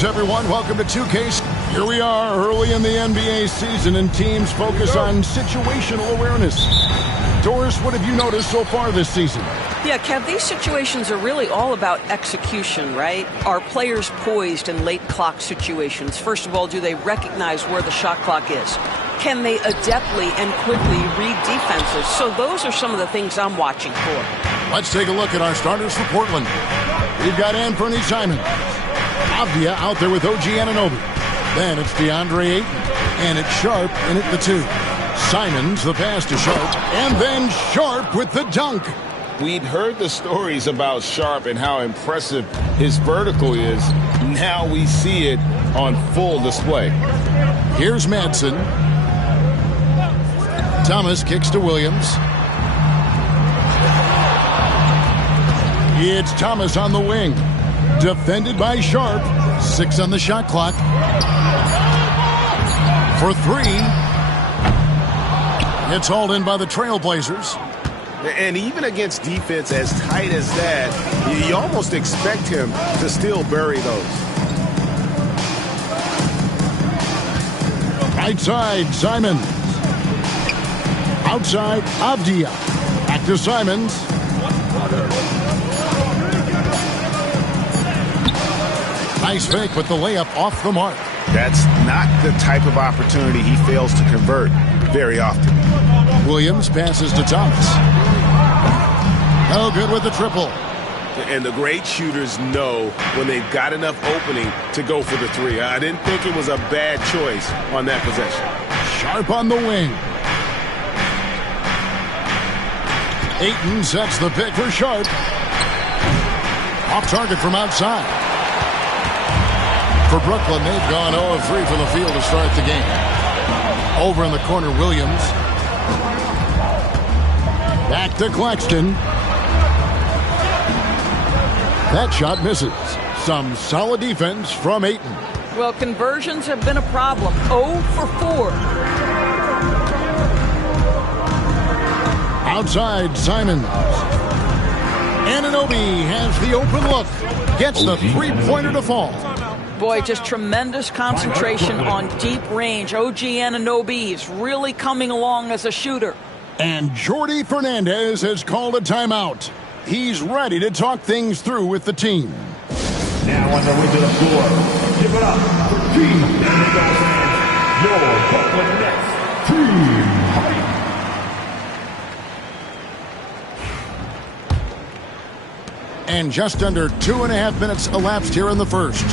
Greetings, everyone. Welcome to 2K. Here we are early in the NBA season, and teams focus on situational awareness. Doris, what have you noticed so far this season? Yeah, Kev, these situations are really all about execution, right? Are players poised in late clock situations? First of all, do they recognize where the shot clock is? Can they adeptly and quickly read defenses? So those are some of the things I'm watching for. Let's take a look at our starters for Portland. We've got Anthony Simons. Avdia out there with OG Anunoby. Then it's DeAndre Ayton. And it's Sharp in at the 2. Simons, the pass to Sharp. And then Sharp with the dunk. We'd heard the stories about Sharp and how impressive his vertical is. Now we see it on full display. Here's Madsen. Thomas kicks to Williams. It's Thomas on the wing. Defended by Sharp. 6 on the shot clock. For 3. It's hauled in by the Trailblazers. And even against defense as tight as that, you almost expect him to still bury those. Right side, Simons. Outside, Avdia. Back to Simons. Nice fake with the layup off the mark. That's not the type of opportunity he fails to convert very often. Williams passes to Thomas. No good with the triple. And the great shooters know when they've got enough opening to go for the 3. I didn't think it was a bad choice on that possession. Sharp on the wing. Ayton sets the pick for Sharp. Off target from outside. For Brooklyn, they've gone 0-3 from the field to start the game. Over in the corner, Williams. Back to Claxton. That shot misses. Some solid defense from Ayton. Well, conversions have been a problem. 0 for 4. Outside, Simons. Anunoby has the open look. Gets the three-pointer to fall. Boy, just tremendous concentration on deep range. OG Anunoby is really coming along as a shooter. And Jordi Fernandez has called a timeout. He's ready to talk things through with the team. Now on the way to the floor, give it up for Team your Brooklyn Nets, Team Hype. And just under 2.5 minutes elapsed here in the first.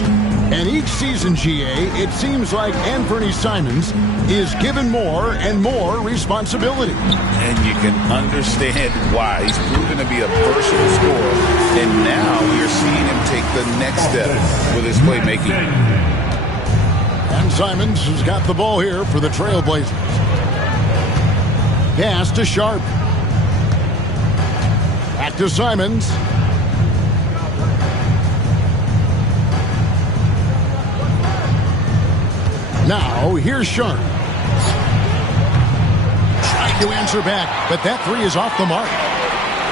And each season, GA, it seems like Anthony Simons is given more and more responsibility. And you can understand why. He's proven to be a versatile scorer. And now you're seeing him take the next step with his playmaking. And Simons has got the ball here for the Trailblazers. Pass to Sharp. Back to Simons. Now, here's Sharp. Trying to answer back, but that 3 is off the mark.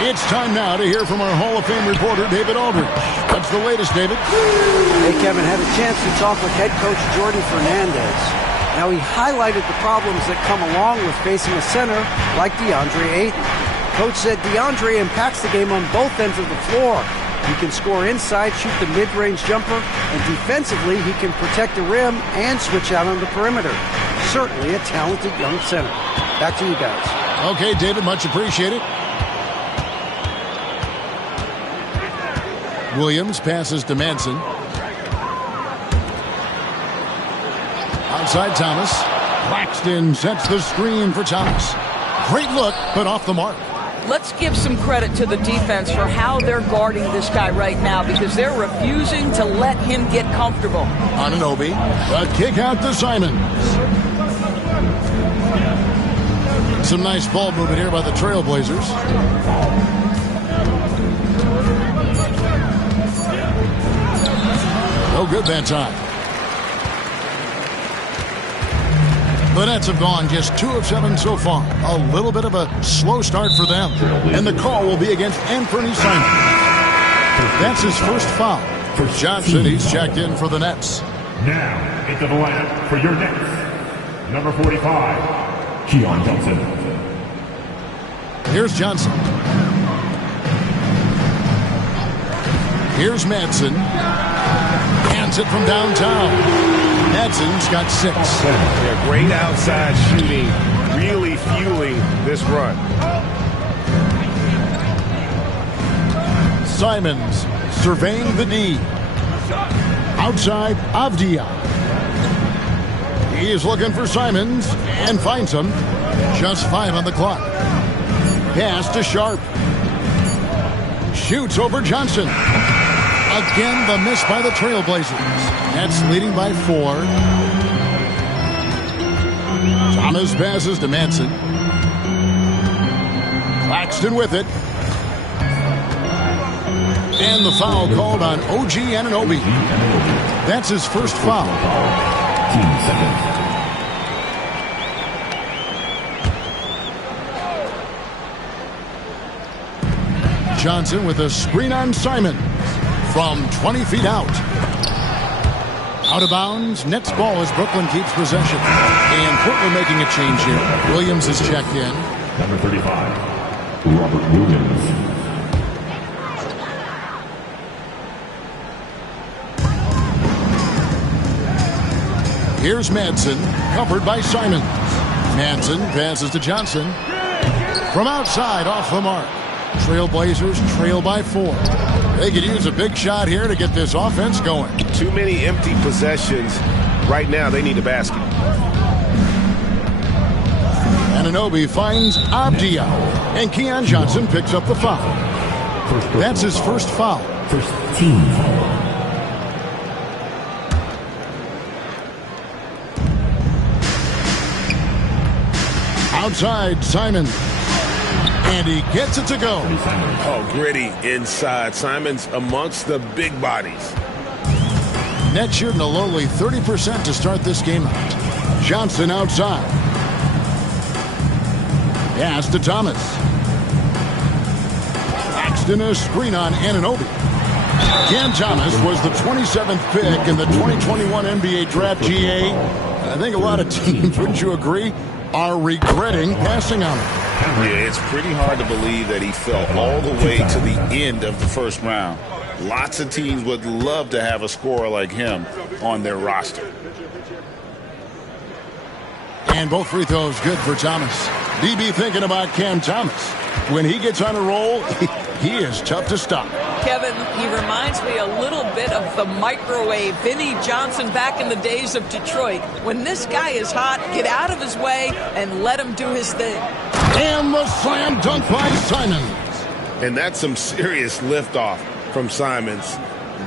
It's time now to hear from our Hall of Fame reporter, David Aldridge. What's the latest, David? Hey, Kevin, had a chance to talk with head coach Jordi Fernandez. Now, he highlighted the problems that come along with facing a center like DeAndre Ayton. Coach said DeAndre impacts the game on both ends of the floor. He can score inside, shoot the mid-range jumper, and defensively, he can protect the rim and switch out on the perimeter. Certainly a talented young center. Back to you guys. Okay, David, much appreciated. Williams passes to Madsen. Outside Thomas. Claxton sets the screen for Thomas. Great look, but off the mark. Let's give some credit to the defense for how they're guarding this guy right now because they're refusing to let him get comfortable. Anunoby, a kick out to Simons. Some nice ball movement here by the Trailblazers. No good that time. The Nets have gone just 2 of 7 so far. A little bit of a slow start for them. And the call will be against Anthony Simons. That's his first foul. Johnson, he's checked in for the Nets. Now, into the lineup for your Nets. Number 45, Keon Johnson. Here's Johnson. Here's Madsen. Hands it from downtown. Madsen's got 6. Yeah, great outside shooting, really fueling this run. Simons surveying the D. Outside, Avdia. He is looking for Simons and finds him. Just 5 on the clock. Pass to Sharp. Shoots over Johnson. Again, the miss by the Trailblazers. Nets leading by 4. Thomas passes to Madsen. Claxton with it. And the foul called on OG Anunoby. That's his first foul. Team second. Johnson with a screen on Simon from 20 feet out. Out of bounds. Nets ball as Brooklyn keeps possession. And Portland making a change here. Williams is checked in. Number 35, Robert Williams. Here's Madsen, covered by Simons. Madsen passes to Johnson. From outside, off the mark. Trailblazers trail by 4. They could use a big shot here to get this offense going. Too many empty possessions. Right now, they need a basket. Anunoby finds Avdia. And Keon Johnson picks up the foul. That's his first foul. First team foul. Outside, Simon. And he gets it to go. Oh, gritty inside. Simons amongst the big bodies. Nets shooting a lowly 30% to start this game out. Johnson outside. Pass to Thomas. Claxton a screen on Anunoby. Cam Thomas was the 27th pick in the 2021 NBA Draft GA. I think a lot of teams, wouldn't you agree, are regretting passing on him. Yeah, it's pretty hard to believe that he fell all the way to the end of the first round. Lots of teams would love to have a scorer like him on their roster. And both free throws good for Thomas. DB thinking about Cam Thomas. When he gets on a roll, he is tough to stop. Kevin, he reminds me a little bit of the microwave Vinnie Johnson back in the days of Detroit. When this guy is hot, get out of his way and let him do his thing. And the slam dunk by Simons. And that's some serious liftoff from Simons.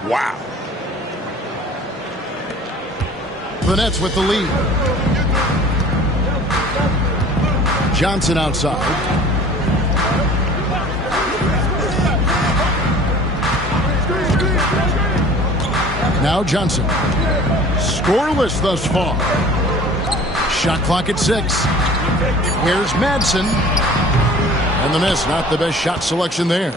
Wow. The Nets with the lead. Johnson outside. Now Johnson. Scoreless thus far. Shot clock at 6. Here's Madsen. And the miss, not the best shot selection there.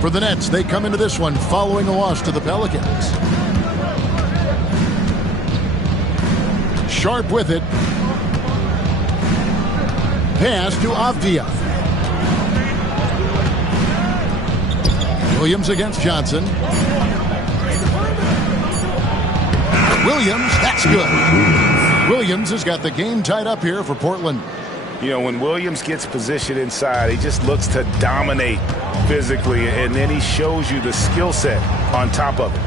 For the Nets, they come into this one following a loss to the Pelicans. Sharp with it. Pass to Avdia. Williams against Johnson. Williams, that's good. Williams has got the game tied up here for Portland. You know, when Williams gets positioned inside, he just looks to dominate physically, and then he shows you the skill set on top of it.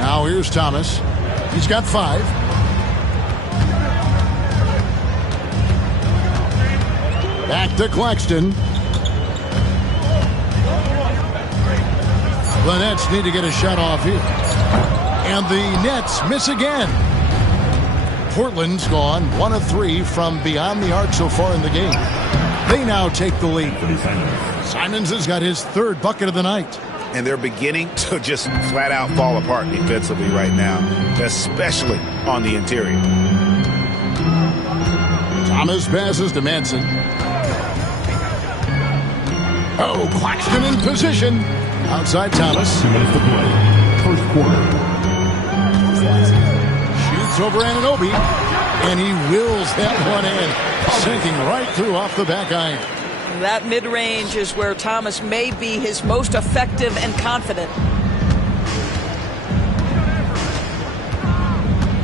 Now here's Thomas. He's got 5. Back to Claxton. The Nets need to get a shot off here. And the Nets miss again. Portland's gone 1 of 3 from beyond the arc so far in the game. They now take the lead. Simons has got his 3rd bucket of the night. And they're beginning to just flat out fall apart defensively right now, especially on the interior. Thomas passes to Madsen. Oh, Claxton in position. Outside Thomas. 2 minutes to play. First quarter. Shoots over Anunoby. And he wills that one in. Sinking right through off the back iron. That mid-range is where Thomas may be his most effective and confident.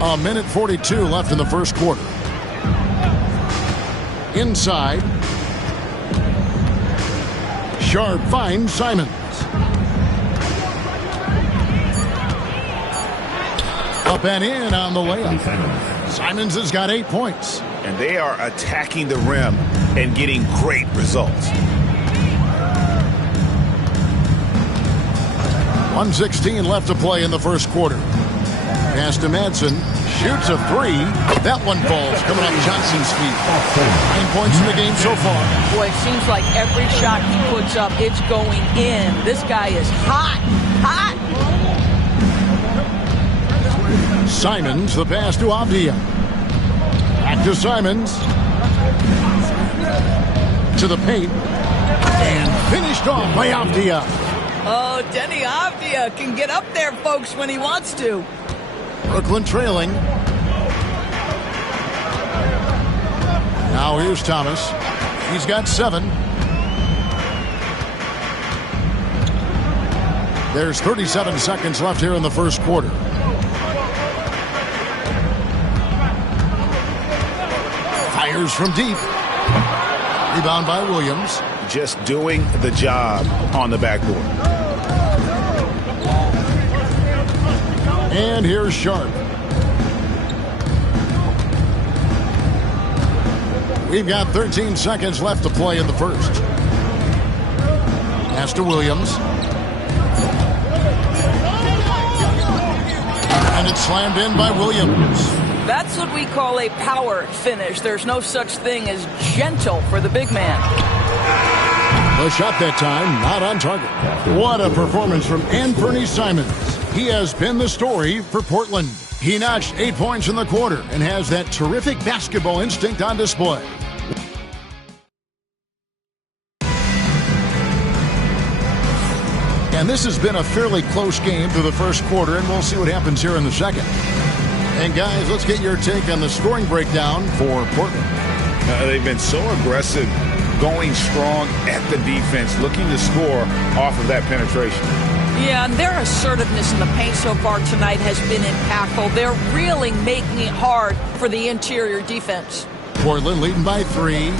A minute 42 left in the first quarter. Inside. Sharp finds Simons. Up and in on the layup. Simons has got 8 points. And they are attacking the rim and getting great results. 1:16 left to play in the first quarter. Pass to Madsen. Shoots a three. That one falls. Coming off Johnson's feet. 9 points in the game so far. Boy, it seems like every shot he puts up, it's going in. This guy is hot. Hot. Simons, the pass to Avdia. Back to Simons. To the paint. And finished off by Avdia. Oh, Denny Avdia can get up there, folks, when he wants to. Brooklyn trailing. Now here's Thomas. He's got 7. There's 37 seconds left here in the first quarter. Fires from deep. Rebound by Williams. Just doing the job on the backboard. And here's Sharp. We've got 13 seconds left to play in the first. Pass to Williams. And it's slammed in by Williams. That's what we call a power finish. There's no such thing as gentle for the big man. The shot that time, not on target. What a performance from Anfernee Simons. He has been the story for Portland. He notched 8 points in the quarter and has that terrific basketball instinct on display. And this has been a fairly close game through the first quarter, and we'll see what happens here in the second. And guys, let's get your take on the scoring breakdown for Portland. They've been so aggressive, going strong at the defense, looking to score off of that penetration. Yeah, and their assertiveness in the paint so far tonight has been impactful. They're really making it hard for the interior defense. Portland leading by 3.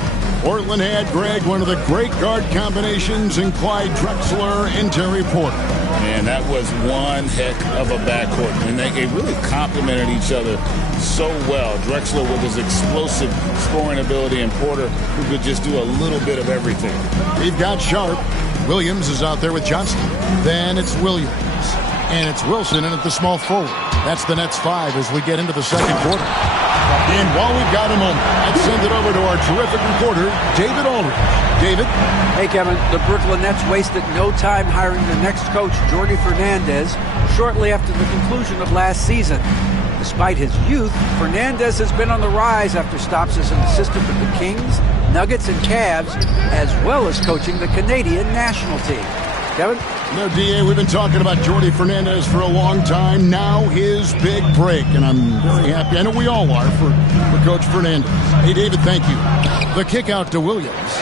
Portland had, Greg, one of the great guard combinations in Clyde Drexler and Terry Porter. Man, that was one heck of a backcourt. And they really complemented each other so well. Drexler with his explosive scoring ability and Porter who could just do a little bit of everything. We've got Sharp. Williams is out there with Johnson. Then it's Williams. And it's Wilson in at the small forward. That's the Nets 5 as we get into the second quarter. And while we've got a moment, let's send it over to our terrific reporter, David Aldridge. David? Hey, Kevin. The Brooklyn Nets wasted no time hiring the next coach, Jordi Fernandez, shortly after the conclusion of last season. Despite his youth, Fernandez has been on the rise after stops as an assistant with the Kings, Nuggets, and Cavs, as well as coaching the Canadian national team. Kevin? No, D.A., we've been talking about Jordi Fernandez for a long time. Now his big break, and I'm very happy. I know we all are for Coach Fernandez. Hey, David, thank you. The kick out to Williams.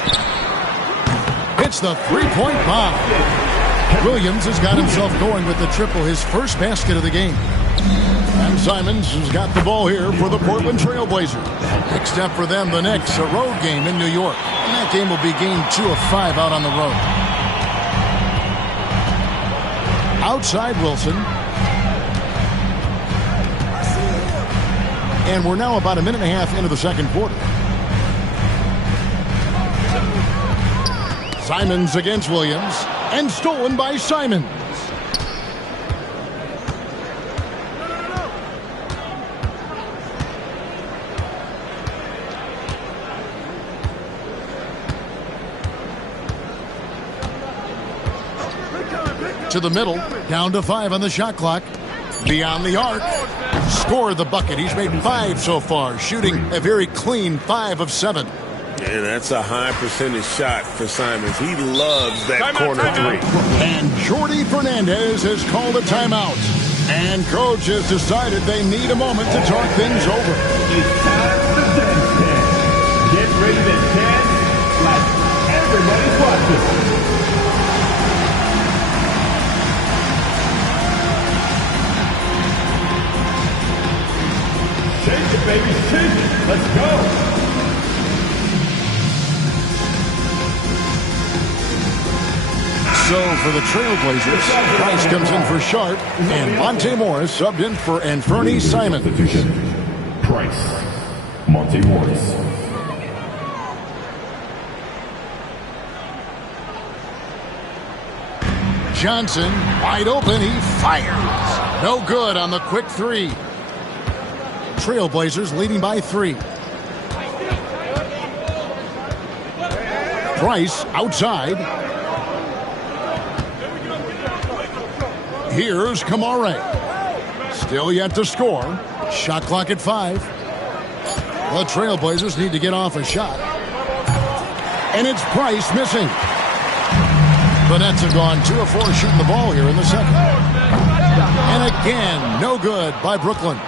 Hits the three-point bomb. Williams has got himself going with the triple, his first basket of the game. And Simons has got the ball here for the Portland Trailblazers. Next up for them, the Knicks, a road game in New York. And that game will be game 2 of 5 out on the road. Outside Wilson. And we're now about a minute and a half into the second quarter. Simons against Williams. And stolen by Simons. To the middle, down to 5 on the shot clock. Beyond the arc, scored the bucket. He's made 5 so far, shooting a very clean 5 of 7. And that's a high percentage shot for Simons. He loves that corner three. And Jordi Fernandez has called a timeout. And coach has decided they need a moment to talk things over. It's time for the dance dance. Get ready to dance like everybody's watching. Shake it, baby, shake it. Let's go. So for the Trailblazers, Price comes in for Sharp, and Monte Morris subbed in for Anfernee Simons. Price, Monte Morris. Johnson, wide open, he fires. No good on the quick three. Trailblazers leading by 3. Price outside. Here's Kamare. Still yet to score. Shot clock at 5. The Trailblazers need to get off a shot. And it's Price missing. The Nets have gone 2 of 4 shooting the ball here in the second. And again, no good by Brooklyn.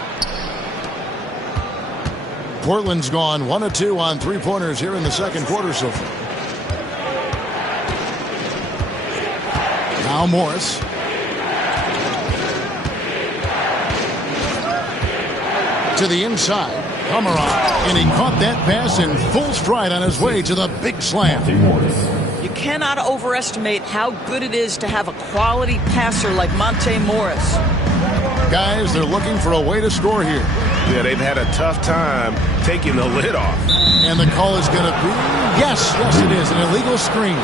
Portland's gone 1 of 2 on 3-pointers here in the second quarter so far. Now Morris. To the inside. Kamara. And he caught that pass in full stride on his way to the big slam. You cannot overestimate how good it is to have a quality passer like Monte Morris. Guys, they're looking for a way to score here. Yeah, they've had a tough time taking the lid off. And the call is going to be, yes, it is, an illegal screen.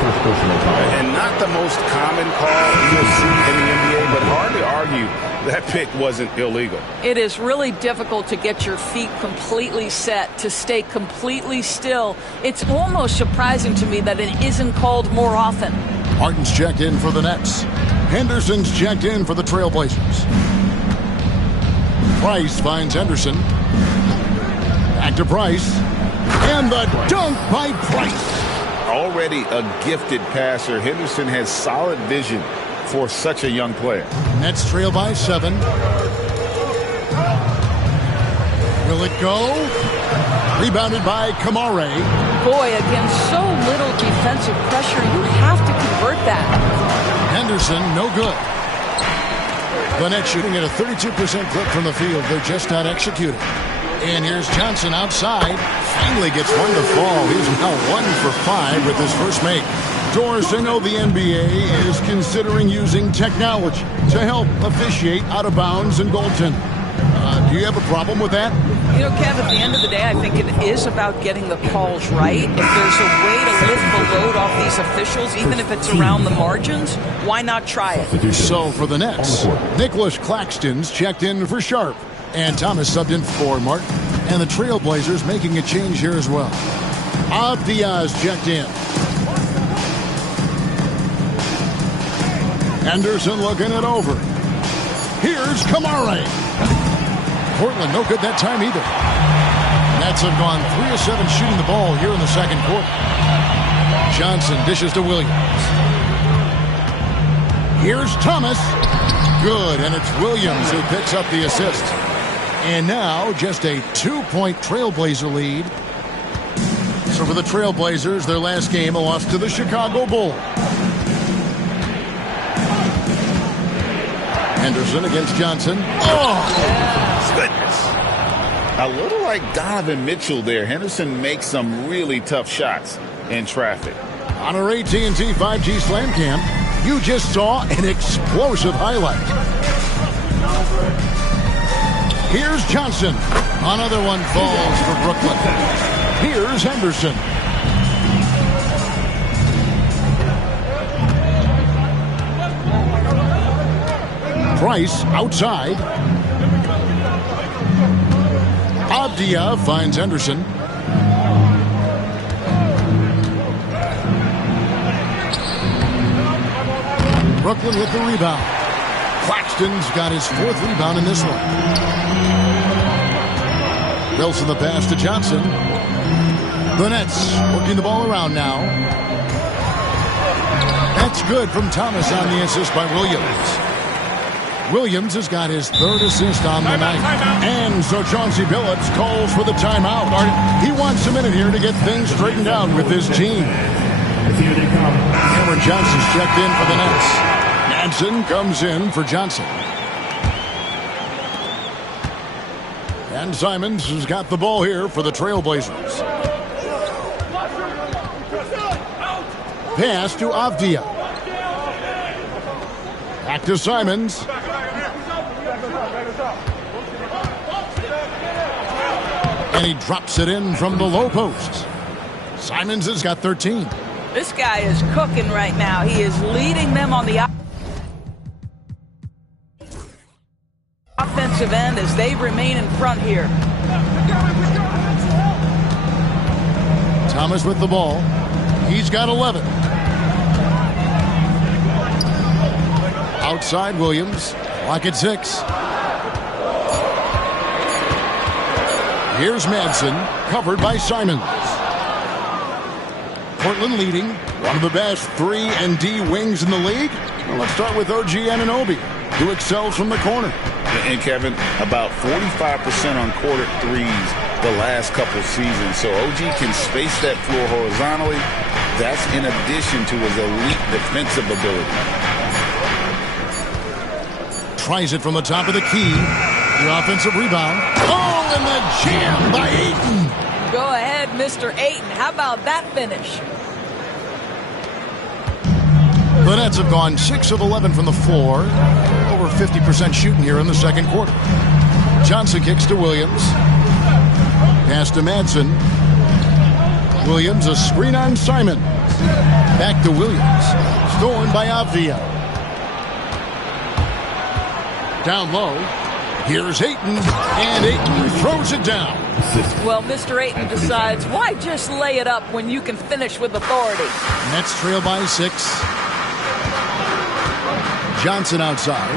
And not the most common call you'll see in the NBA, but hard to argue that pick wasn't illegal. It is really difficult to get your feet completely set, to stay completely still. It's almost surprising to me that it isn't called more often. Martin's checked in for the Nets. Henderson's checked in for the Trailblazers. Price finds Henderson. Back to Price. And the dunk by Price. Already a gifted passer, Henderson has solid vision for such a young player. Nets trail by 7. Will it go? Rebounded by Kamare. Boy, against so little defensive pressure, you have to convert that. Henderson, no good. The Nets shooting at a 32% clip from the field. They're just not executing. And here's Johnson outside. Finally gets one to fall. He's now 1 for 5 with his first make. Dorsinho, the NBA, is considering using technology to help officiate out of bounds and goaltending. Do you have a problem with that? You know, Kev, at the end of the day, I think it is about getting the calls right. If there's a way to lift the load off these officials, even if it's around the margins, why not try it? So for the Nets, Nicholas Claxton's checked in for Sharp. And Thomas subbed in for Martin. And the Trailblazers making a change here as well. Abdia's checked in. Henderson looking it over. Here's Kamare. Portland no good that time either. Nets have gone 3 of 7 shooting the ball here in the second quarter. Johnson dishes to Williams. Here's Thomas. Good, and it's Williams who picks up the assist. And now just a 2-point Trailblazer lead. So for the Trailblazers, their last game, a loss to the Chicago Bulls. Henderson against Johnson. Oh, goodness. A little like Donovan Mitchell there. Henderson makes some really tough shots in traffic. On our AT&T 5G Slam Cam, you just saw an explosive highlight. Here's Johnson. Another one falls for Brooklyn. Here's Henderson. Price outside. Abdia finds Henderson. Brooklyn with the rebound. Claxton's got his 4th rebound in this one. Wilson the pass to Johnson. The Nets working the ball around now. That's good from Thomas on the assist by Williams. Williams has got his third assist on the night. And so Chauncey Billups calls for the timeout. He wants a minute here to get things straightened out with his team. Cameron Johnson's checked in for the Nets. Madsen comes in for Johnson. And Simons has got the ball here for the Trailblazers. Pass to Avdia. Back to Simons. And he drops it in from the low post. Simons has got 13. This guy is cooking right now. He is leading them on the offensive end as they remain in front here. Thomas with the ball. He's got 11. Outside Williams. Clock at 6. Here's Madsen, covered by Simons. Portland leading, one of the best 3-and-D wings in the league. Well, let's start with OG Anunoby, who excels from the corner. And Kevin, about 45% on quarter threes the last couple seasons. So OG can space that floor horizontally. That's in addition to his elite defensive ability. Tries it from the top of the key. The offensive rebound. Oh, and the jam by Ayton. Go ahead, Mr. Ayton. How about that finish? The Nets have gone 6 of 11 from the floor. Over 50% shooting here in the second quarter. Johnson kicks to Williams. Pass to Madsen. Williams, a screen on Simon. Back to Williams. Stolen by Avdia. Down low. Here's Ayton. And Ayton throws it down. Well, Mr. Ayton decides, why just lay it up when you can finish with authority? Nets trail by 6. Johnson outside.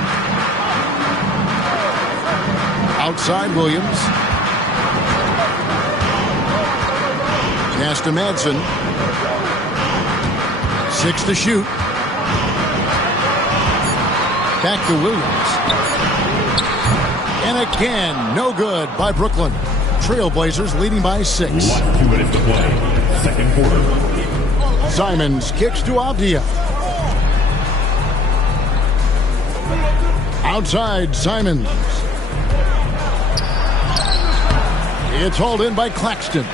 Outside Williams. Pass to Madsen. 6 to shoot. Back to Williams. And again, no good by Brooklyn. Trailblazers leading by 6. 2 minutes to play. Second quarter. Simons kicks to Avdia. Outside Simons. It's hauled in by Claxton.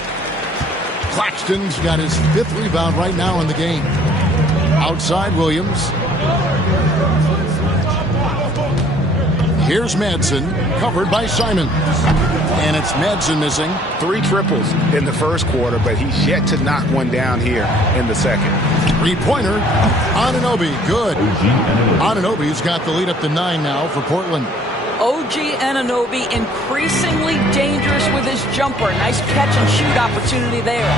Claxton's got his 5th rebound right now in the game. Outside Williams. Here's Madsen, covered by Simons. And it's Madsen missing. 3 triples in the first quarter, but he's yet to knock one down here in the second. 3-pointer. Anunoby, good. Anunoby's got the lead up to 9 now for Portland. OG Anunoby increasingly dangerous with his jumper. Nice catch and shoot opportunity there.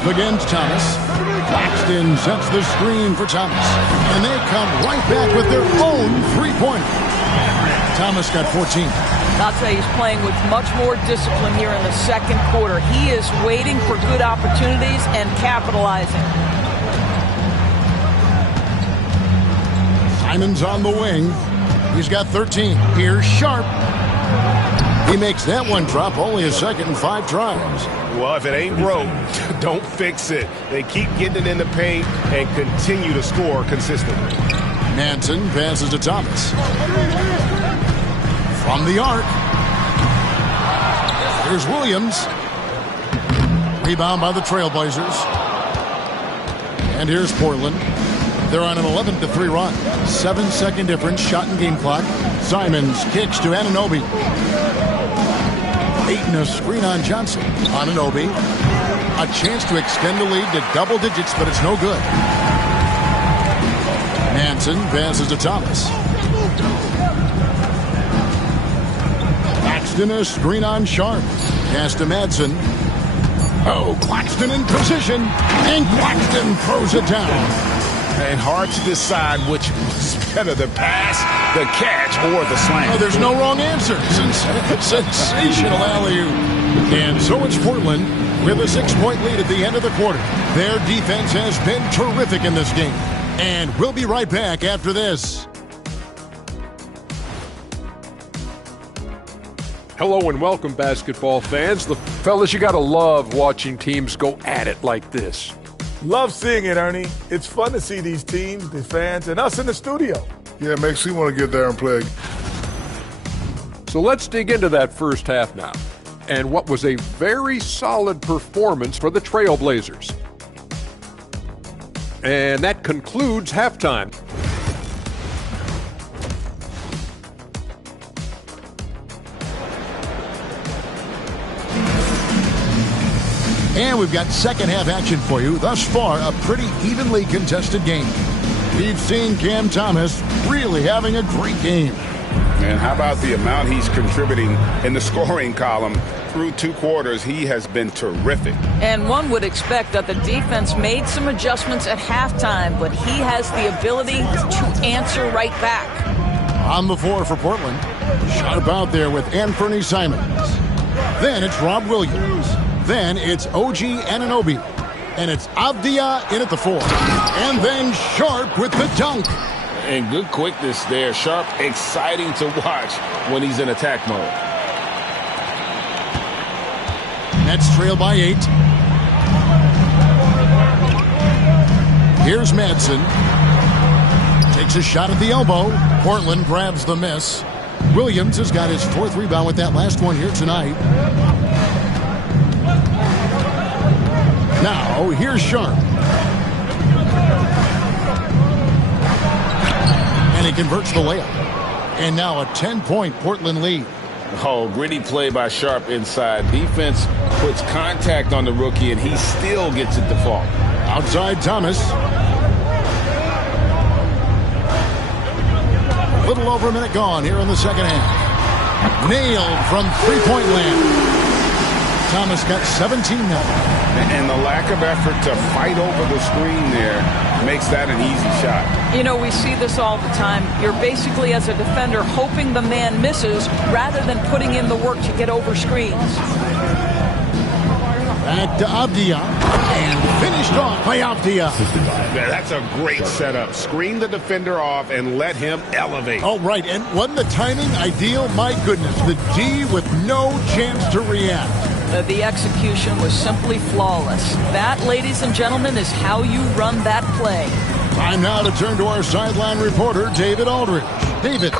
Sharp against Thomas. Claxton sets the screen for Thomas. And they come right back with their own 3-pointer. Thomas got 14. I'll tell you, he's playing with much more discipline here in the second quarter. He is waiting for good opportunities and capitalizing. Simons on the wing. He's got 13. Here's Sharp. He makes that one drop, only a second and 5 tries. Well, if it ain't broke, don't fix it. They keep getting it in the paint and continue to score consistently. Madsen passes to Thomas. From the arc. Here's Williams. Rebound by the Trailblazers. And here's Portland. They're on an 11-3 run. 7-second difference, shot and game clock. Simons kicks to Anunoby. Ayton a screen on Johnson. Anunoby. A chance to extend the lead to double digits, but it's no good. Madsen passes to Thomas. Claxton a screen on Sharp. Pass to Madsen. Oh, Claxton in position. And Claxton throws it down. And hard to decide which is better, the pass, the catch, or the slam. Oh, there's no wrong answer. Sensational alley-oop. And so it's Portland with a 6-point lead at the end of the quarter. Their defense has been terrific in this game. And we'll be right back after this. Hello and welcome, basketball fans. Fellas, you got to love watching teams go at it like this. Love seeing it, Ernie. It's fun to see these teams, the fans, and us in the studio. Yeah, it makes me want to get there and play. So let's dig into that first half now, and what was a very solid performance for the Trailblazers. And that concludes halftime. And we've got second half action for you. Thus far, a pretty evenly contested game. We've seen Cam Thomas really having a great game. And how about the amount he's contributing in the scoring column? Through 2 quarters, he has been terrific. And one would expect that the defense made some adjustments at halftime, but he has the ability to answer right back. On the floor for Portland, sharp out there with Anthony Simons. Then it's Rob Williams. Then it's OG Anunoby. And it's Avdia in at the 4. And then Sharp with the dunk. And good quickness there. Sharp, exciting to watch when he's in attack mode. Nets trail by 8. Here's Madsen. Takes a shot at the elbow. Portland grabs the miss. Williams has got his 4th rebound with that last one here tonight. Now, here's Sharp. And he converts the layup. And now a 10-point Portland lead. Oh, gritty play by Sharp inside. Defense puts contact on the rookie, and he still gets it to fall. Outside Thomas. A little over a minute gone here in the second half. Nailed from three-point land. Thomas got 17 now. And the lack of effort to fight over the screen there makes that an easy shot. You know, we see this all the time. You're basically, as a defender, hoping the man misses rather than putting in the work to get over screens. Back to Avdia. And finished off by Avdia. That's a great setup. Screen the defender off and let him elevate. Oh, right. And wasn't the timing ideal? My goodness. The D with no chance to react. The execution was simply flawless. That, ladies and gentlemen, is how you run that play. Time now to turn to our sideline reporter, David Aldridge. David.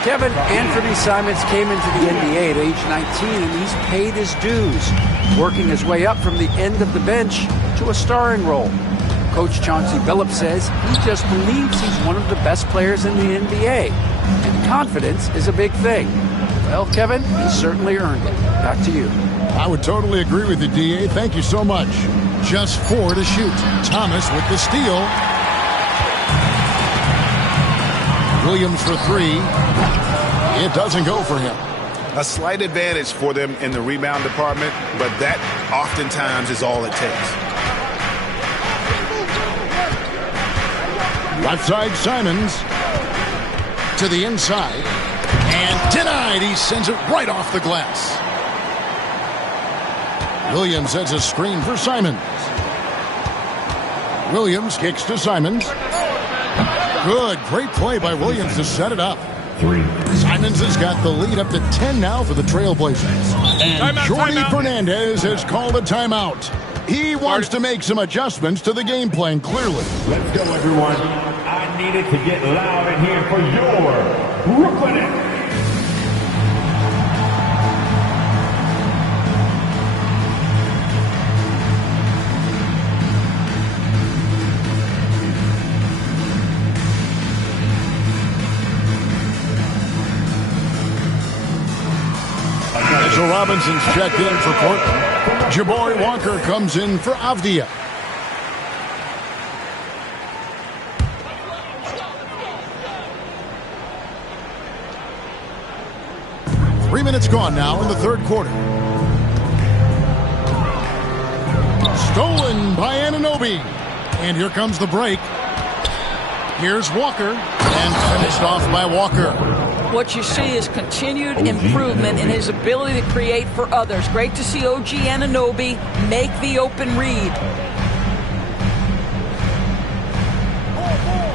Kevin, Anthony Simons came into the NBA at age 19, and he's paid his dues, working his way up from the end of the bench to a starring role. Coach Chauncey Billups says he just believes he's one of the best players in the NBA, and confidence is a big thing. Well, Kevin, he certainly earned it. Back to you. I would totally agree with you, D.A. Thank you so much. Just 4 to shoot. Thomas with the steal. Williams for 3. It doesn't go for him. A slight advantage for them in the rebound department, but that oftentimes is all it takes. Left side Simons to the inside. And denied. He sends it right off the glass. Williams sets a screen for Simons. Williams kicks to Simons. Good. Great play by Williams to set it up. 3. Simons has got the lead up to 10 now for the Trailblazers. And Jordy Fernandez has called a timeout. He wants to make some adjustments to the game plan, clearly. Let's go, everyone. I needed to get loud in here for your Brooklyn Nets. Mitchell Robinson's checked in for Portland. Jabari Walker comes in for Avdia. Three minutes gone now in the third quarter. Stolen by Anunoby. And here comes the break. Here's Walker, and finished off by Walker. What you see is continued improvement in his ability to create for others. Great to see OG Anunoby make the open read.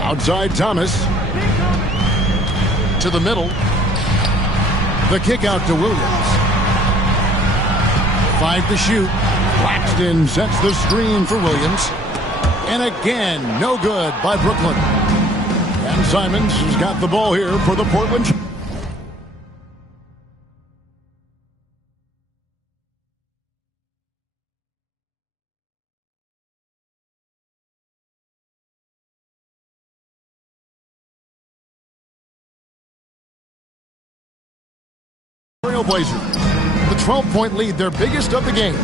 Outside Thomas. To the middle. The kick out to Williams. 5 to shoot. Claxton sets the screen for Williams. And again, no good by Brooklyn. And Simons has got the ball here for the Portland. Trailblazers. The 12-point lead, their biggest of the game.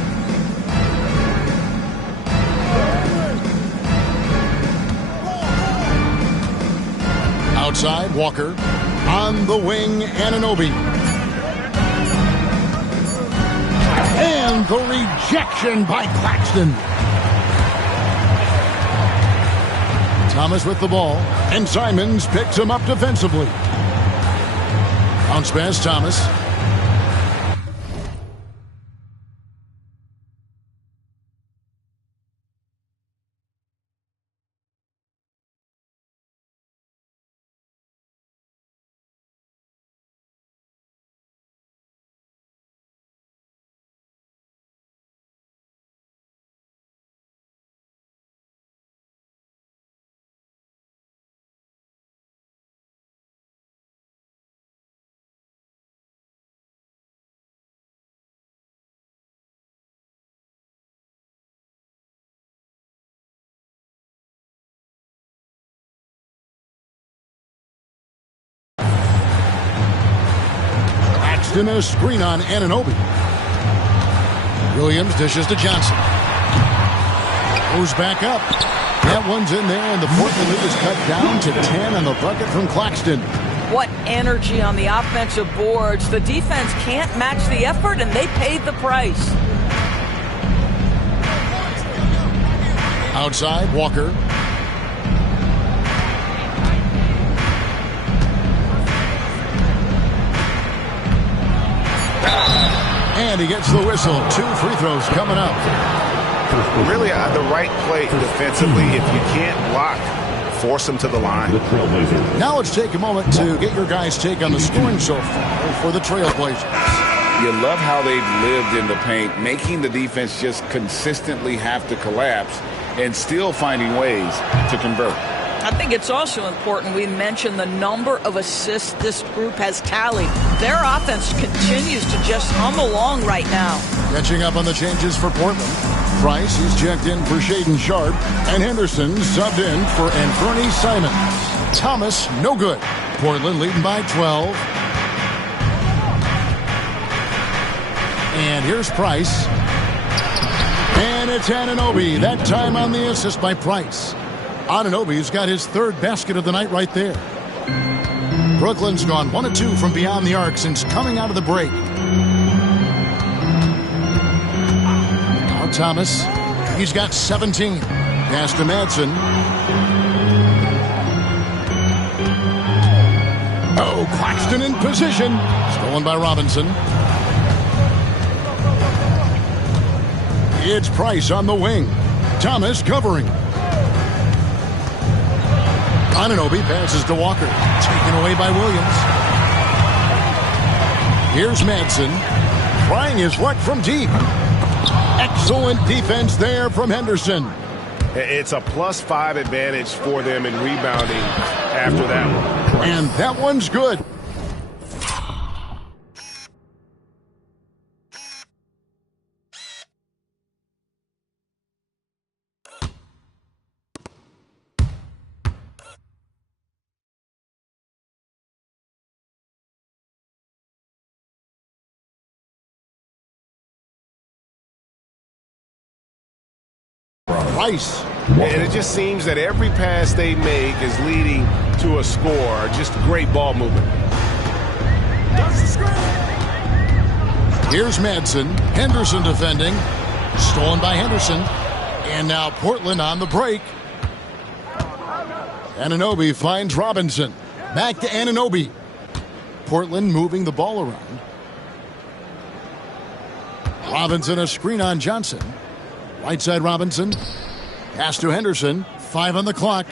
Outside, Walker. On the wing, Anunoby. And the rejection by Claxton. Thomas with the ball, and Simons picks him up defensively. Bounce pass, Thomas. In a screen on Anunoby. Williams dishes to Johnson. Goes back up. That one's in there, and the Portland lead is cut down to 10 on the bucket from Claxton. What energy on the offensive boards. The defense can't match the effort, and they paid the price. Outside, Walker. And he gets the whistle. 2 free throws coming up. Really the right play defensively. If you can't block, force them to the line. Now let's take a moment to get your guys' take on the scoring so far for the Trailblazers. You love how they've lived in the paint, making the defense just consistently have to collapse and still finding ways to convert. I think it's also important we mention the number of assists this group has tallied. Their offense continues to just hum along right now. Catching up on the changes for Portland. Price, he's checked in for Shaedon Sharpe, and Henderson subbed in for Anfernee Simons. Thomas, no good. Portland leading by 12. And here's Price. And it's Anunoby, that time on the assist by Price. Anunoby's got his 3rd basket of the night right there. Brooklyn's gone 1 of 2 from beyond the arc since coming out of the break. Now Thomas, he's got 17. Pass to Madsen. Oh, Claxton in position. Stolen by Robinson. It's Price on the wing. Thomas covering. Anunoby passes to Walker. Taken away by Williams. Here's Madsen. Trying his luck from deep. Excellent defense there from Henderson. It's a +5 advantage for them in rebounding after that one. And that one's good. Price. And it just seems that every pass they make is leading to a score. Just great ball movement. Here's Madsen. Henderson defending. Stolen by Henderson. And now Portland on the break. Anunoby finds Robinson. Back to Anunoby. Portland moving the ball around. Robinson, a screen on Johnson. Right side Robinson. Pass to Henderson. 5 on the clock.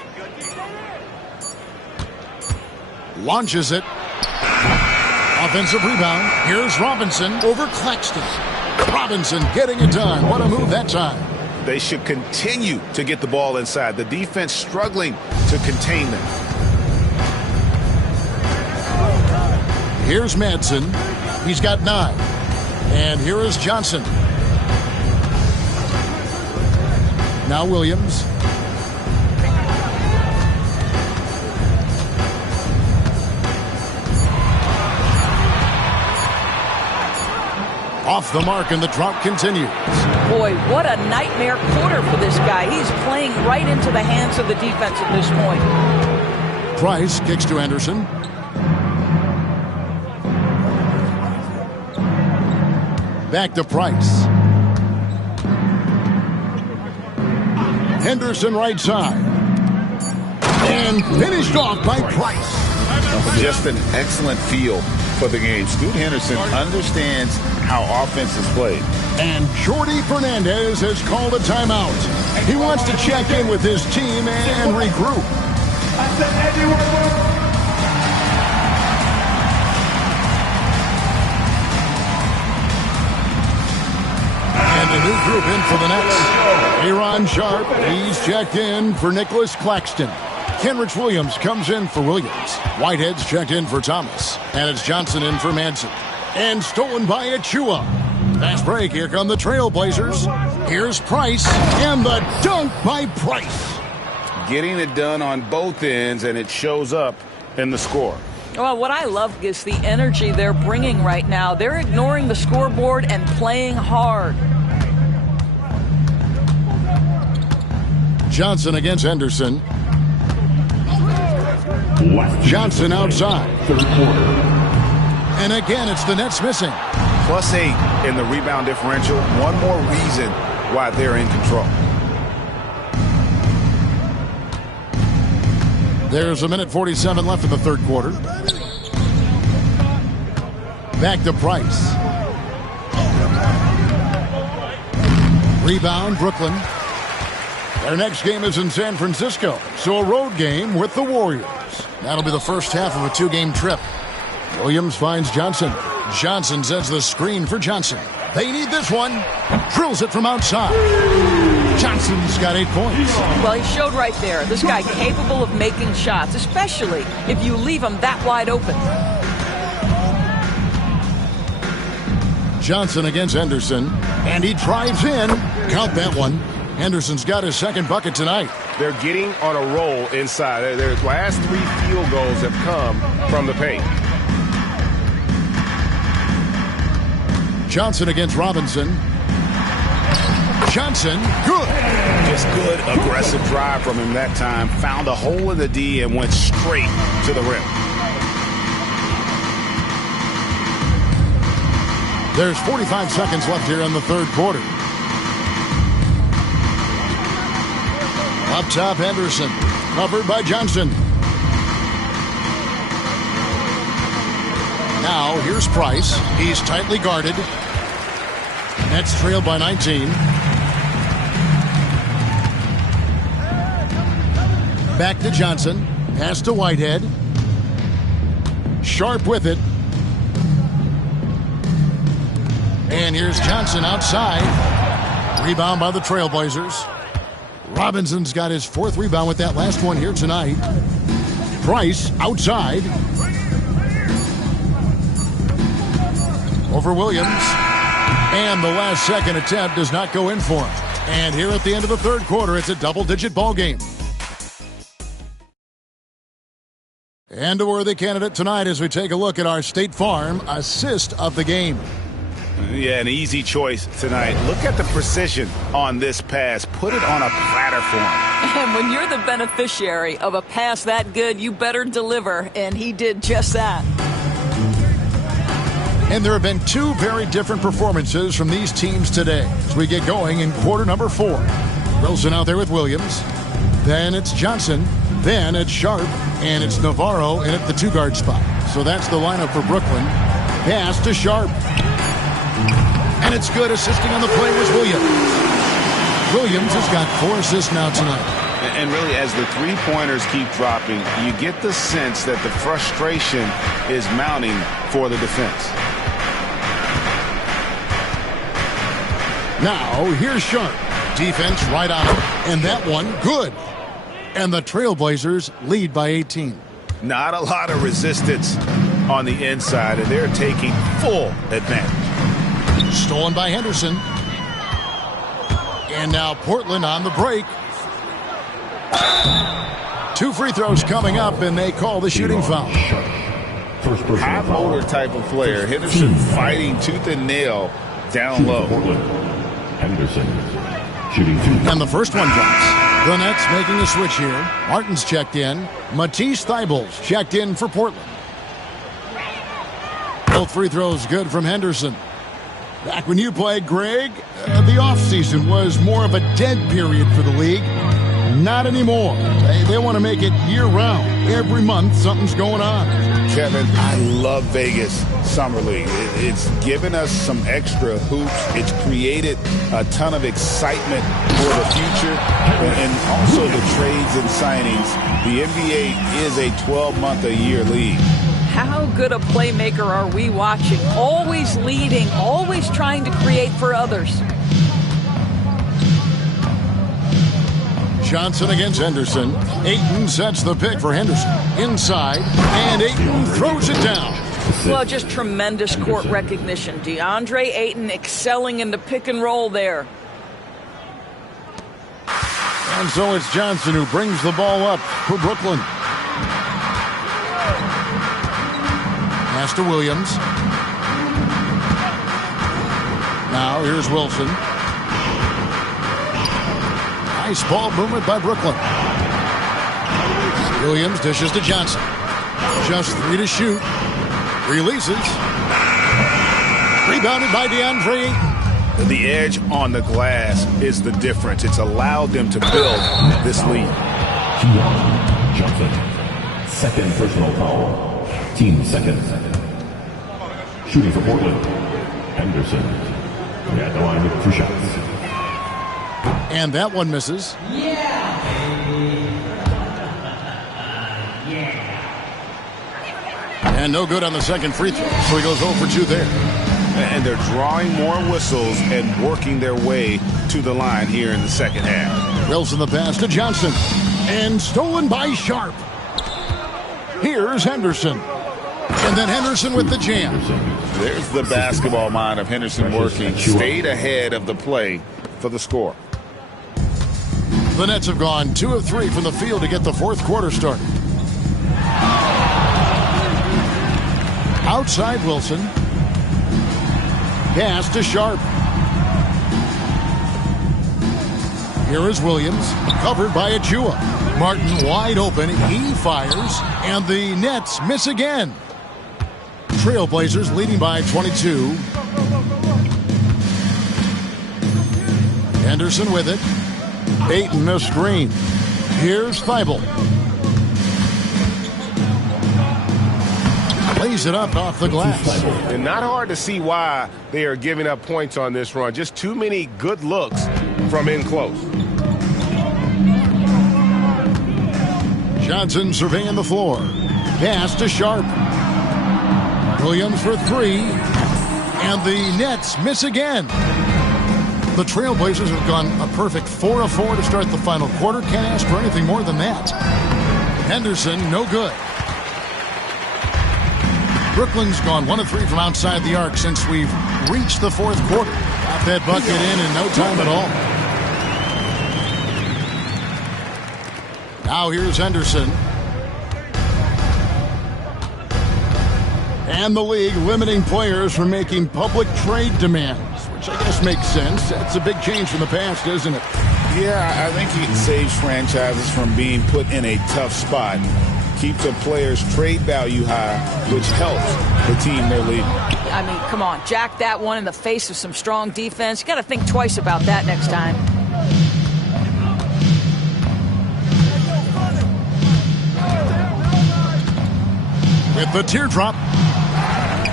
Launches it. Offensive rebound. Here's Robinson over Claxton. Robinson getting it done. What a move that time. They should continue to get the ball inside. The defense struggling to contain them. Here's Madsen. He's got 9. And here is Johnson. Now Williams. Off the mark, and the drought continues. Boy, what a nightmare quarter for this guy. He's playing right into the hands of the defense at this point. Price kicks to Anderson. Back to Price. Henderson right side. And finished off by Price. Just an excellent feel for the game. Scoot Henderson understands how offense is played. And Jordi Fernandez has called a timeout. He wants to check in with his team and regroup. And a new group in for the Nets. Aaron Sharp, he's checked in for Nicholas Claxton. Kenrich Williams comes in for Williams. Whitehead's checked in for Thomas. And it's Johnson in for Madsen. And stolen by Achua. Fast break. Here come the Trailblazers. Here's Price. And the dunk by Price. Getting it done on both ends, and it shows up in the score. Well, what I love is the energy they're bringing right now. They're ignoring the scoreboard and playing hard. Johnson against Henderson. Johnson outside. Third quarter. And again, it's the Nets missing. +8 in the rebound differential. One more reason why they're in control. There's 1:47 left in the third quarter. Back to Price. Rebound, Brooklyn. Their next game is in San Francisco, so a road game with the Warriors. That'll be the first half of a 2-game trip. Williams finds Johnson. Johnson sets the screen for Johnson. They need this one. Drills it from outside. Johnson's got 8 points. Well, he showed right there. This guy capable of making shots, especially if you leave him that wide open. Johnson against Henderson. And he drives in. Count that one. Henderson's got his second bucket tonight. They're getting on a roll inside. Their last 3 field goals have come from the paint. Johnson against Robinson. Johnson, good. Just good aggressive drive from him that time. Found a hole in the D and went straight to the rim. There's 45 seconds left here in the third quarter. Up top, Henderson. Covered by Johnson. Now, here's Price. He's tightly guarded. Nets trailed by 19. Back to Johnson. Pass to Whitehead. Sharp with it. And here's Johnson outside. Rebound by the Trailblazers. Robinson's got his 4th rebound with that last one here tonight. Price outside. Over Williams. And the last second attempt does not go in for him. And here at the end of the third quarter, it's a double-digit ball game. And a worthy candidate tonight as we take a look at our State Farm assist of the game. Yeah, an easy choice tonight. Look at the precision on this pass. Put it on a platter for him. And when you're the beneficiary of a pass that good, you better deliver. And he did just that. And there have been 2 very different performances from these teams today as we get going in quarter number 4. Wilson out there with Williams. Then it's Johnson. Then it's Sharp, and it's Navarro in at the 2-guard spot. So that's the lineup for Brooklyn. Pass to Sharp. And it's good. Assisting on the play was Williams. Williams has got 4 assists now tonight. And really, as the three-pointers keep dropping, you get the sense that the frustration is mounting for the defense. Now, here's Sharp. Defense right on him. And that one, good. And the Trailblazers lead by 18. Not a lot of resistance on the inside, and they're taking full advantage. Stolen by Henderson. And now Portland on the break. 2 free throws coming up, and they call the shooting foul. High motor type of player. Henderson fighting tooth and nail down low. Henderson shooting 2. And the first one drops. The Nets making a switch here. Martin's checked in. Matisse Thybulle checked in for Portland. Both free throws good from Henderson. Back when you played, Greg, the offseason was more of a dead period for the league. Not anymore. They want to make it year-round. Every month, something's going on. Kevin, I love Vegas Summer League. It's given us some extra hoops. It's created a ton of excitement for the future. And also the trades and signings. The NBA is a 12-month-a-year league. How good a playmaker are we watching? Always leading, always trying to create for others. Johnson against Henderson. Ayton sets the pick for Henderson. Inside, and Ayton throws it down. Well, just tremendous court recognition. DeAndre Ayton excelling in the pick and roll there. And so it's Johnson who brings the ball up for Brooklyn. Pass to Williams. Now here's Wilson. Nice ball movement by Brooklyn. Williams dishes to Johnson. Just 3 to shoot. Releases. Rebounded by DeAndre Ayton. The edge on the glass is the difference. It's allowed them to build this lead. Johnson. Second personal foul. Team second. Shooting for Portland. Henderson. At the line with 2 shots. And that one misses. And no good on the second free throw. So he goes 0 for 2 there. And they're drawing more whistles and working their way to the line here in the second half. Wilson the pass to Johnson. And stolen by Sharp. Here's Henderson. And then Henderson with the jam. There's the basketball mind of Henderson working. Stayed ahead of the play for the score. The Nets have gone 2 of 3 from the field to get the fourth quarter started. Outside Wilson. Pass to Sharp. Here is Williams, covered by Achua. Martin wide open. He fires, and the Nets miss again. Trailblazers leading by 22. Henderson with it. Ayton a screen. Here's Thybulle. Lays it up off the glass. And not hard to see why they are giving up points on this run. Just too many good looks from in close. Johnson surveying the floor. Pass to Sharp. Williams for 3. And the Nets miss again. The Trailblazers have gone a perfect 4 of 4 to start the final quarter. Can't ask for anything more than that. Henderson, no good. Brooklyn's gone 1 of 3 from outside the arc since we've reached the fourth quarter. Got that bucket in no time at all. Now here's Henderson. And the league limiting players from making public trade demands, which I guess makes sense. That's a big change from the past, isn't it? Yeah, I think it saves franchises from being put in a tough spot. Keeps a player's trade value high, which helps the team they're leading. I mean, come on, jack that one in the face of some strong defense. You got to think twice about that next time. with the teardrop.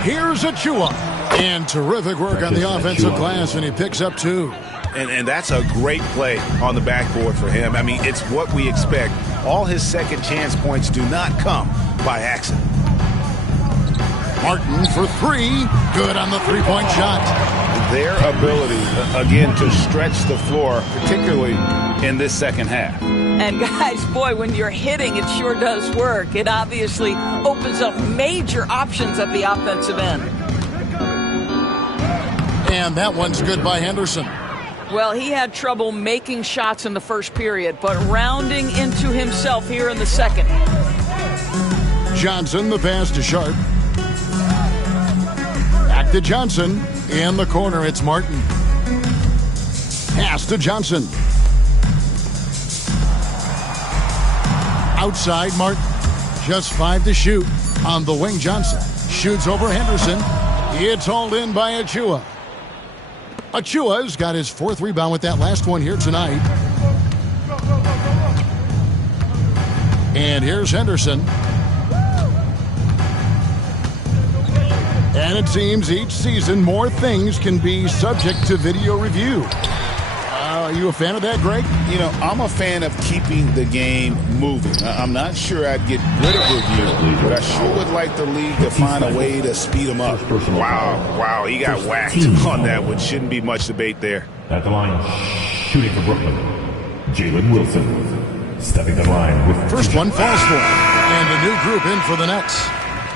Here's Achua. And terrific work on the offensive glass, and he picks up 2. And that's a great play on the backboard for him. I mean, it's what we expect. All his second chance points do not come by accident. Martin for 3. Good on the three-point shot. Their ability, again, to stretch the floor, particularly in this second half. And guys, boy, when you're hitting, it sure does work. It obviously opens up major options at the offensive end. And that one's good by Henderson. Well, he had trouble making shots in the first period, but rounding into himself here in the second. Johnson, the pass to Sharp. Back to Johnson. In the corner, it's Martin. Pass to Johnson. Outside, Martin. Just 5 to shoot. On the wing, Johnson. Shoots over Henderson. It's hauled in by Achua. Achua's got his 4th rebound with that last one here tonight. And here's Henderson. And it seems each season more things can be subject to video review. Are you a fan of that, Greg? You know, I'm a fan of keeping the game moving. I'm not sure I'd get rid of review, but I sure would like the league to find a way to speed them up. Wow, he got whacked on that one. Shouldn't be much debate there. At the line, shooting for Brooklyn, Jalen Wilson. Stepping the line with... First one falls for him. And a new group in for the Nets.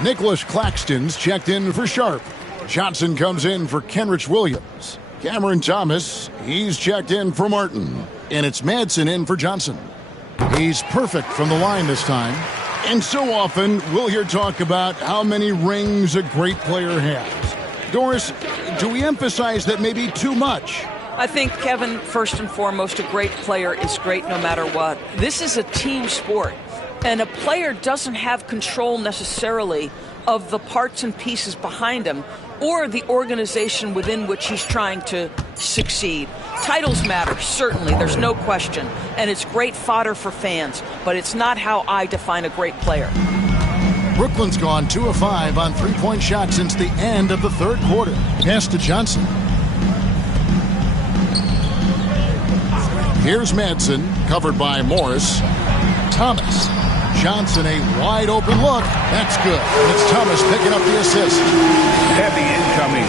Nicholas Claxton's checked in for Sharp. Johnson comes in for Kenrich Williams. Cameron Thomas, he's checked in for Martin. And it's Madsen in for Johnson. He's perfect from the line this time. And so often, we'll hear talk about how many rings a great player has. Doris, do we emphasize that maybe too much? I think, Kevin, first and foremost, a great player is great no matter what. This is a team sport. And a player doesn't have control necessarily of the parts and pieces behind him or the organization within which he's trying to succeed. Titles matter, certainly, there's no question. And it's great fodder for fans, but it's not how I define a great player. Brooklyn's gone 2 of 5 on three-point shots since the end of the third quarter. Pass to Johnson. Here's Madsen, covered by Morris. Thomas. Johnson, a wide open look. That's good. It's Thomas picking up the assist. Heavy incoming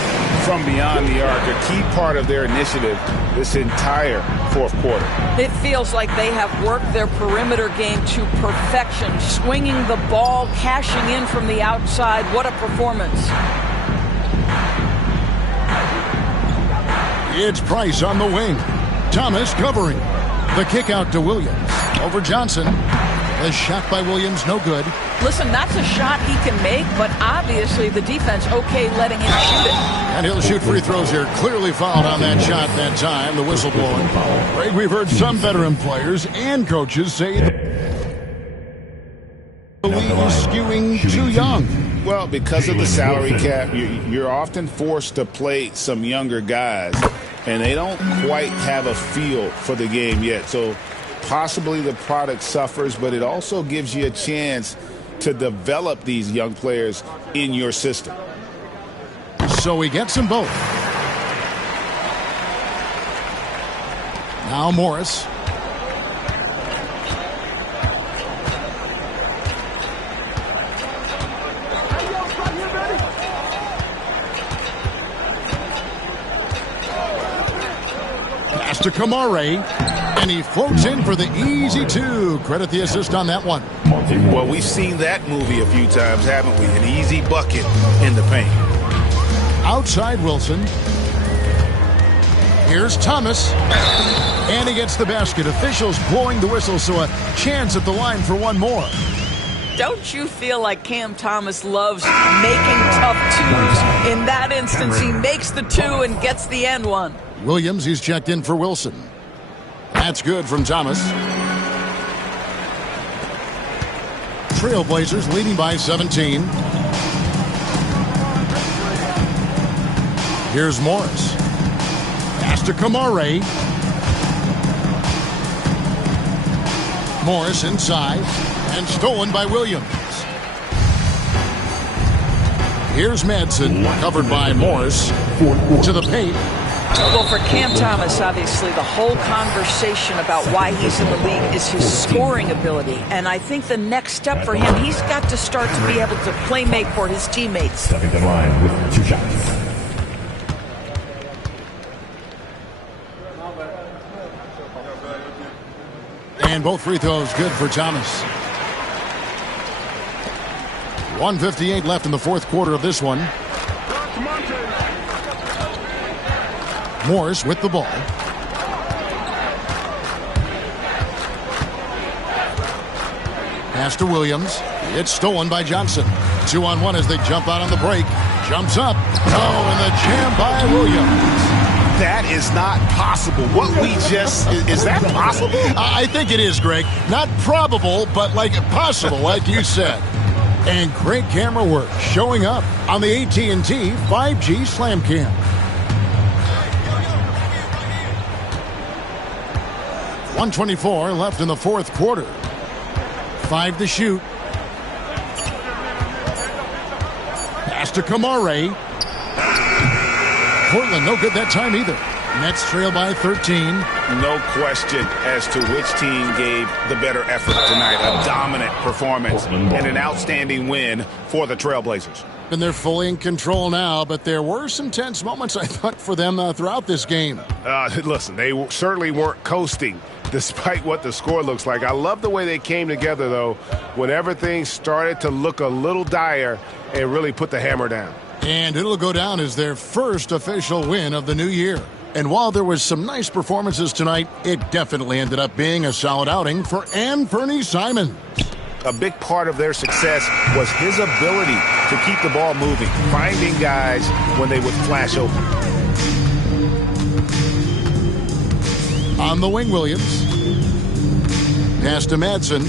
from beyond the arc, a key part of their initiative this entire fourth quarter. It feels like they have worked their perimeter game to perfection, swinging the ball, cashing in from the outside. What a performance. It's Price on the wing. Thomas covering. The kick out to Williams. Over Johnson. The shot by Williams, no good. Listen, that's a shot he can make, but obviously the defense okay letting him shoot it. And he'll shoot free throws here. Clearly fouled on that shot that time, the whistle blowing. Greg, we've heard some veteran players and coaches say that the league is skewing too young. Well, because of the salary cap, you're often forced to play some younger guys, and they don't quite have a feel for the game yet. So possibly the product suffers, but it also gives you a chance to develop these young players in your system. So he gets them both. Now Morris. Pass to Kamare. And he floats in for the easy 2. Credit the assist on that one. Well, we've seen that movie a few times, haven't we? An easy bucket in the paint. Outside Wilson. Here's Thomas. And he gets the basket. Officials blowing the whistle, so a chance at the line for one more. Don't you feel like Cam Thomas loves making tough twos? In that instance, he makes the 2 and gets the end one. Williams, he's checked in for Wilson. That's good from Thomas. Trailblazers leading by 17. Here's Morris. Pass to Kamare. Morris inside and stolen by Williams. Here's Madsen, covered by Morris, to the paint. Well, for Cam Thomas, obviously, the whole conversation about why he's in the league is his scoring ability. And I think the next step for him, he's got to start to be able to play make for his teammates. Stepping to the line with 2 shots. And both free throws good for Thomas. 1:58 left in the fourth quarter of this one. Morris with the ball. Pass to Williams. It's stolen by Johnson. 2-on-1 as they jump out on the break. Jumps up. Oh, and the jam by Williams. That is not possible. What we just... Is that possible? I think it is, Greg. Not probable, but like possible, like you said. And great camera work showing up on the AT&T 5G Slam Cam. 1:24 left in the fourth quarter. 5 to shoot. Pass to Kamare. Portland no good that time either. Nets trail by 13. No question as to which team gave the better effort tonight. A dominant performance and an outstanding win for the Trailblazers. And they're fully in control now, but there were some tense moments, I thought, for them throughout this game. Listen, they certainly weren't coasting despite what the score looks like. I love the way they came together, though, whenever things started to look a little dire and really put the hammer down. And it'll go down as their first official win of the new year. And while there was some nice performances tonight, it definitely ended up being a solid outing for Anfernee Simons. A big part of their success was his ability to keep the ball moving, finding guys when they would flash open. On the wing, Williams. Pass to Madsen.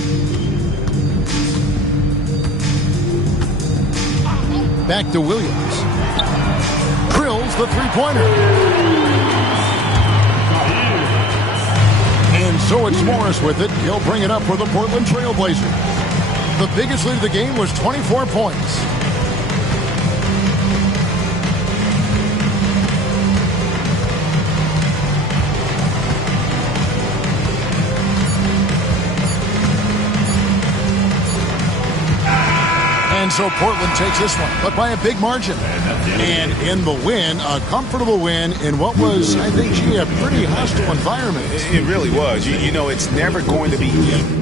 Back to Williams. Drills the three-pointer. And so it's Morris with it. He'll bring it up for the Portland Trailblazers. The biggest lead of the game was 24 points. And so Portland takes this one, but by a big margin. And in the win, a comfortable win in what was, I think, a pretty hostile environment. It really was. You know, it's never going to be easy.